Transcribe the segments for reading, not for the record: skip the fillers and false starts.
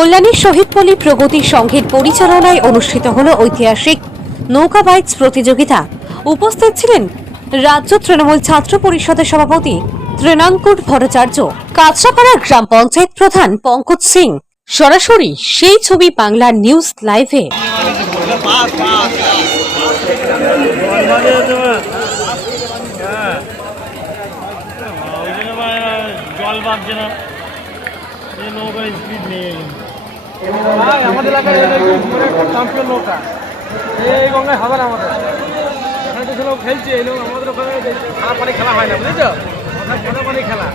কল্যাণী শহীদপল্লী প্রগতি সংঘের পরিচালনায় অনুষ্ঠিত হল ঐতিহাসিক নৌকা বাইচ প্রতিযোগিতা। উপস্থিত ছিলেন রাজ্য তৃণমূল ছাত্র পরিষদের সভাপতি তৃণাঙ্কুর ভট্টাচার্য, কাঁচরাপাড়া গ্রাম পঞ্চায়েত প্রধান পঙ্কজ সিং। সরাসরি সেই ছবি বাংলা নিউজ লাইভে। জল বাঁধছে না, নৌকায় স্পিড নেই। আমাদের এলাকায় চ্যাম্পিয়ন নৌকা এই গঙ্গায় হাজার আমাদের এখানে কিছু লোক খেলছে। এই লোক আমাদের ওখানে খারাপ পানি খেলা হয় না, বুঝেছো? খারাপ পানি খেলা।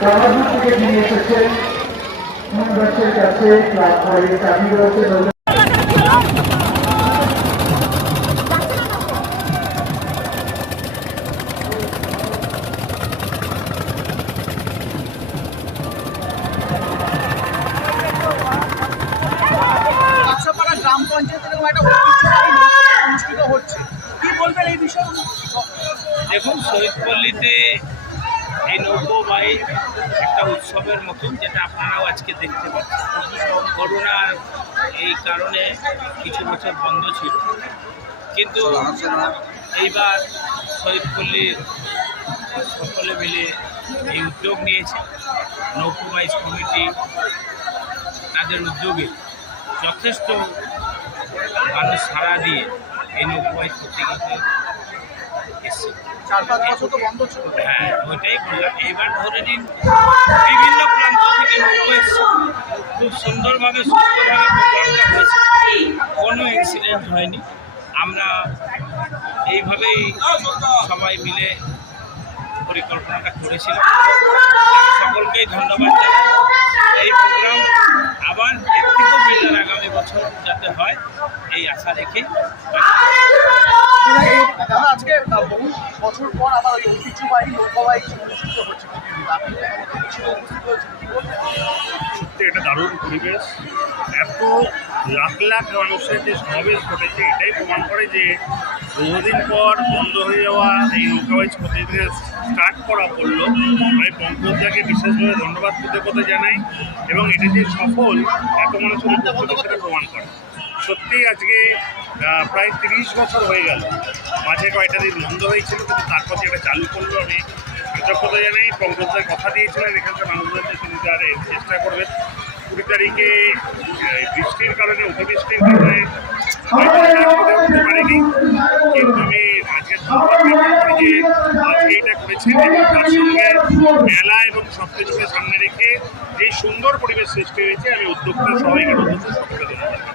সমাজের থেকে নিয়ে এসেছেন গাছের কাছে ক্লাব করে চাবি রয়েছে। গ্রাম পঞ্চায়েতের একটা ঐতিহ্যবাহী নৌকা অনুষ্ঠিত হচ্ছে, কি বলবেন এই বিষয়ে? দেখুন, শহীদপল্লীতে এই নৌকো বাইচ একটা উৎসবের মতন, যেটা আপনারাও আজকে দেখতে পাচ্ছেন। করোনার এই কারণে কিছু বছর বন্ধ ছিল, কিন্তু এইবার শহীদপল্লীর সকলে মিলে এই উদ্যোগ নিয়েছে। নৌকো বাইচ কমিটি তাদের উদ্যোগে যথেষ্ট মানুষ সাড়া দিয়ে এই নৌকো বাইচ প্রতিযোগিতা এসছে। 4-5 বছর তো বন্ধ ছিল। হ্যাঁ, ওইটাই বললাম। এইবার ধরে নিন বিভিন্ন প্রান্ত থেকে নৌকো এসছে, খুব সুন্দরভাবে সুস্থভাবে প্রোগ্রামটা হয়েছে, কোনো ইনসিডেন্ট হয়নি। আমরা এইভাবেই সবাই মিলে পরিকল্পনাটা করেছিলাম। সকলকেই ধন্যবাদ জানাই। এই প্রোগ্রাম আবার এর থেকেও বেটার আগামী বছর যাতে হয়, এই আশা রেখে আজকে বহু বছর পর আবার ওই ঐতিহ্যবাহী নৌকা বাইচ অনুষ্ঠিত হচ্ছে। সত্যি এটা দারুণ পরিবেশ। এত লাখ লাখ মানুষের যে সমাবেশ ঘটেছে, এটাই প্রমাণ করে যে বহুদিন পর বন্ধ হয়ে যাওয়া এই নৌকা বাইচ প্রতিযোগিতা স্টার্ট করা পড়ল। আমি পঙ্কজদাকে বিশেষভাবে ধন্যবাদ কৃতজ্ঞতা জানাই, এবং এটা যে সফল এত মানুষের উপস্থিতি সেটা প্রমাণ করে। সত্যি আজকে প্রায় 30 বছর হয়ে গেল, মাঝে কয়েকটা দিন বন্ধ হয়েছিল, কিন্তু তারপর যেটা চালু করলো আমি কৃতজ্ঞতা জানাই। পঙ্কজদার কথা দিয়েছিলেন এখানকার মানুষদের যে তিনি তার চেষ্টা করবেন। 20 তারিখে বৃষ্টির কারণে, অতিবৃষ্টির কারণে উঠতে পারিনি, কিন্তু আমি আজকে ধন্যবাদ করি যে আজকে এটা করেছেন, এবং তার সঙ্গে মেলা এবং সব কিছুকে সামনে রেখে যে সুন্দর পরিবেশ সৃষ্টি হয়েছে, আমি উদ্যোক্তা সবাইকার উদ্যোক্তা সকলকে ধন্যবাদ।